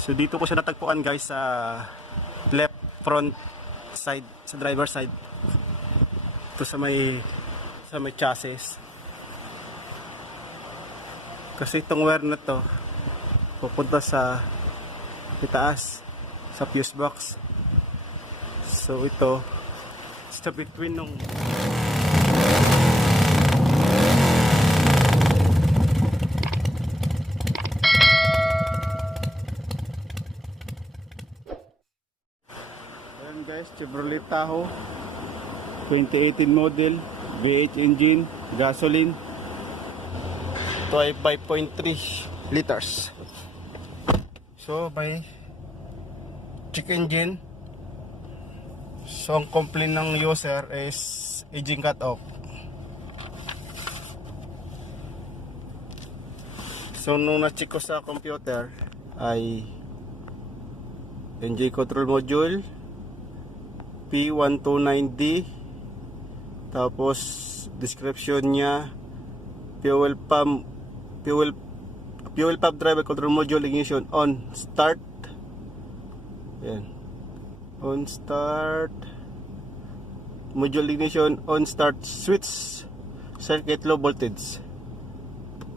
So dito ko siya natagpuan guys sa left front side, sa driver side. Ito sa may chassis. Kasi itong wire na to pupunta sa itaas, sa fuse box. So ito sa between nung guys, Chevrolet Tahoe 2018 model, V8 engine, gasoline. Ito ay 5.3 liters. So may check engine. So ang complaint ng user is engine cut off. So nung na-check ko sa computer ay engine control module P129D, tapos description niya fuel pump driver control module ignition on start. Yan, on start module ignition, on start switch circuit low voltage.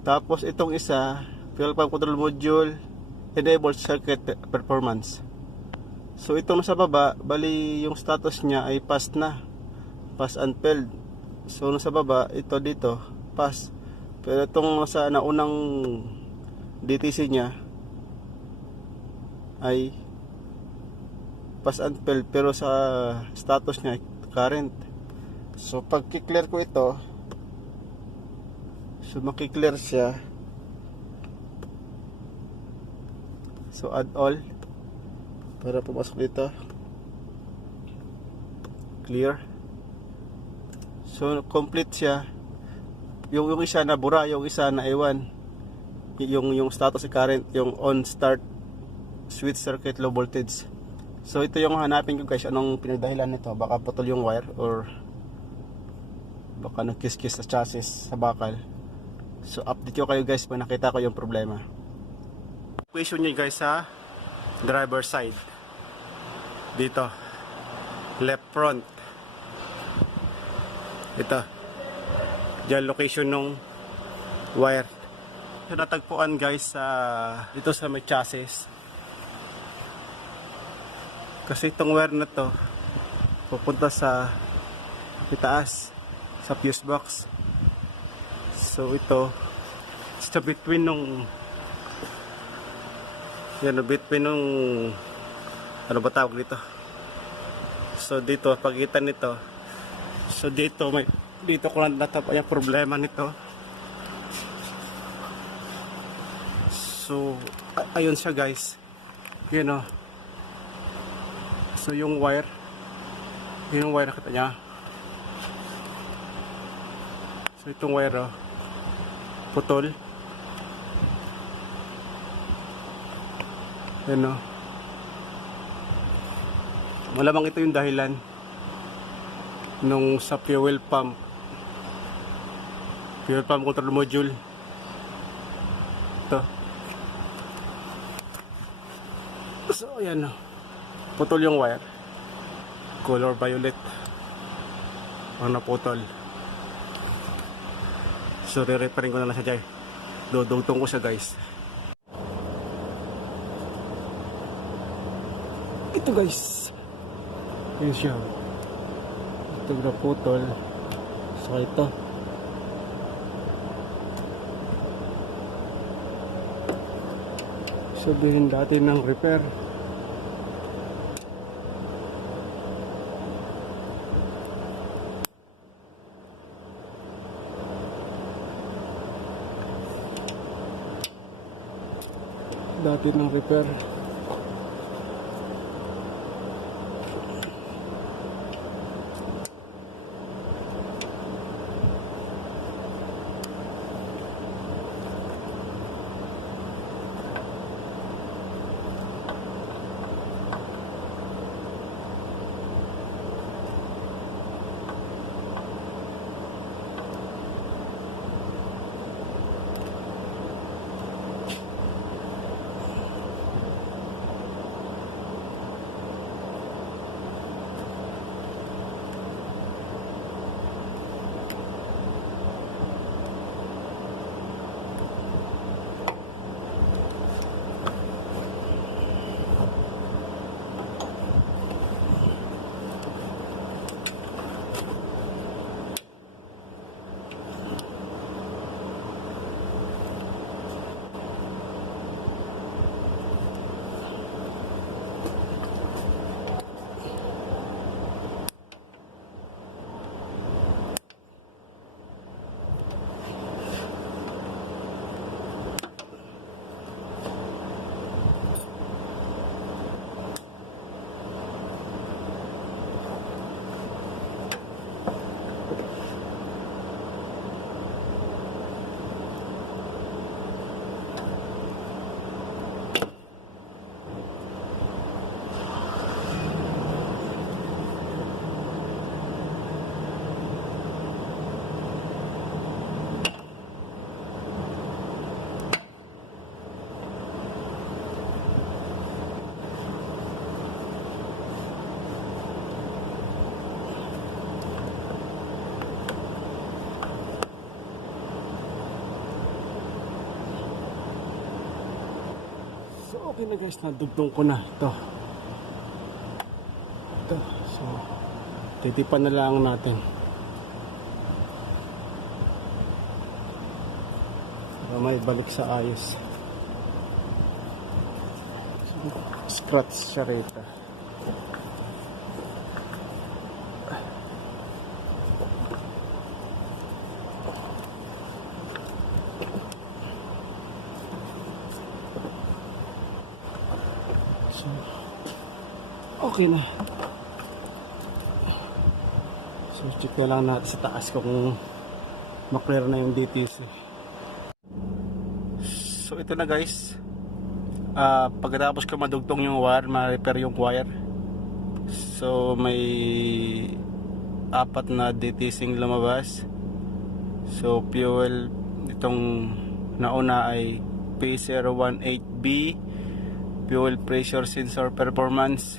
Tapos itong isa fuel pump control module enable circuit performance. So itong nasa baba, bali yung status niya ay pass na, pass and failed. So nasa baba, ito dito pass, pero itong nasa naunang DTC niya ay pass and failed, pero sa status niya current. So pag i-clear ko ito, so maki-clear siya. So add all para pumasok dito, clear. So complete siya. Yung isa na bura, yung isa na ewan, yung status current, yung on start switch circuit low voltage. So ito yung hanapin ko guys, anong pinagdahilan nito. Baka putol yung wire or baka nagkiskis sa chassis, sa bakal. So update ko kayo guys pag nakita ko yung problema. Question niya guys sa driver side, dito left front, ito dyan location ng wire. So natagpuan guys dito sa may chassis. Kasi itong wire na to pupunta sa itaas, sa fuse box. So ito sa between nung yan, between nung ano ba tawag dito. So dito pagitan nito, so dito ko lang natapos yung problema nito. So ayun siya guys, you know. So yung wire nakita niya. So itong wire putol. Yan o. Malamang ito yung dahilan nung sa fuel pump control module. Ito. So ayan o, putol yung wire, color violet ang naputol. So re-repairing ko na lang siya dyan. Dudugtong ko siya guys. Ito guys, yun siya. Ito na putol. So ito sabihin dati ng repair. Dati ng repair. okay na guys, nadugtong ko na ito. So titipan na lang natin para may balik sa ayos. Scratch siya rito. So okay na. So check na lang natin sa taas kung maklear na yung DTC. So ito na guys. Pagkatapos ko madugtong yung wire, ma-repair yung wire. So may 4 na DTC lumabas. So fuel itong nauna ay P129D, fuel pressure sensor performance.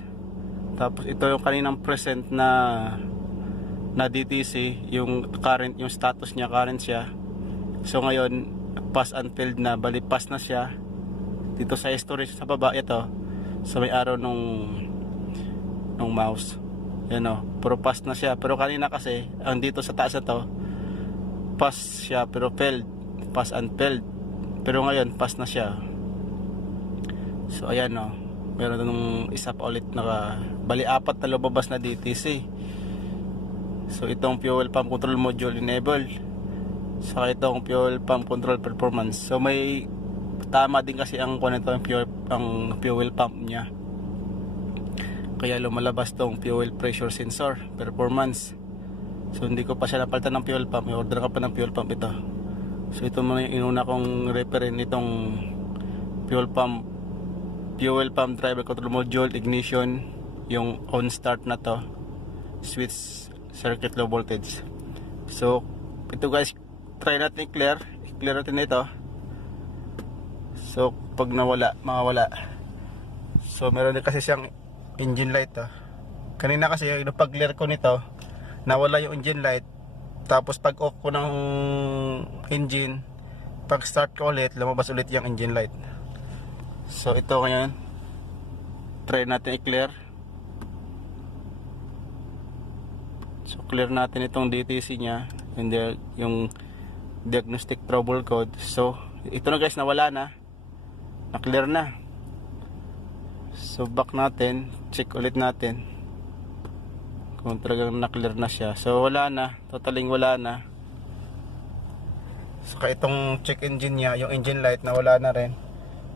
Tapos ito yung kaninang present na DTC, yung current, yung status niya, current siya. So ngayon pass and failed na, bali pass na siya. Dito sa storage sa baba, ito sa may arrow nung mouse, yan o, puro pass na siya. Pero kanina kasi ang dito sa taas na to, pass siya pero failed, pass and failed. Pero ngayon pass na siya. So ayan o, meron nung isa pa ulit na, bali 4 na lumabas na DTC. So itong fuel pump control module enable, saka itong fuel pump control performance. So may tama din kasi ang fuel pump niya, kaya lumalabas tong fuel pressure sensor performance. So hindi ko pa siya napalitan ng fuel pump, may order ka pa ng fuel pump ito. So ito muna yung inuna kong reparin, itong fuel pump driver control module ignition, yung on start na to, switch circuit low voltage. So ito guys, try natin i-clear natin ito. So pag mawala. So meron din kasi siyang engine light kanina kasi yung pag-clear ko nito, nawala yung engine light. Tapos pag off ko ng engine, pag start ko ulit, lumabas ulit yung engine light. So ito ngayon, try natin i-clear. So clear natin itong DTC nya, yung diagnostic trouble code. So ito na guys, nawala na, na-clear na. So back natin, check ulit natin kung talagang na-clear na siya. So wala na, totaling wala na. Saka itong check engine nya, yung engine light, nawala na rin.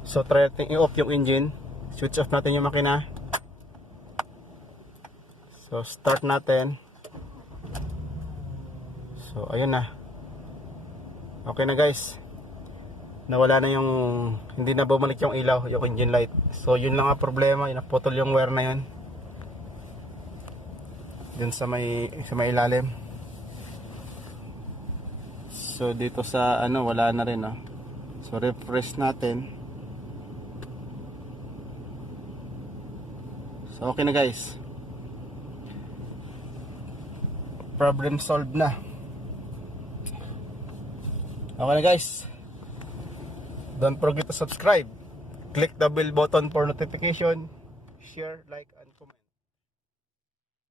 So try natin i-off yung engine, switch off natin yung makina. So start natin. So ayun na, okay na guys, nawala na yung, hindi na bumalik yung ilaw, yung engine light. So yun lang ang problema, yung naputol yung wire na yun, dun sa may ilalim. So dito sa wala na rin So refresh natin. So okay na guys, problem solved na. Okay na guys, don't forget to subscribe, click the bell button for notification, share, like and comment.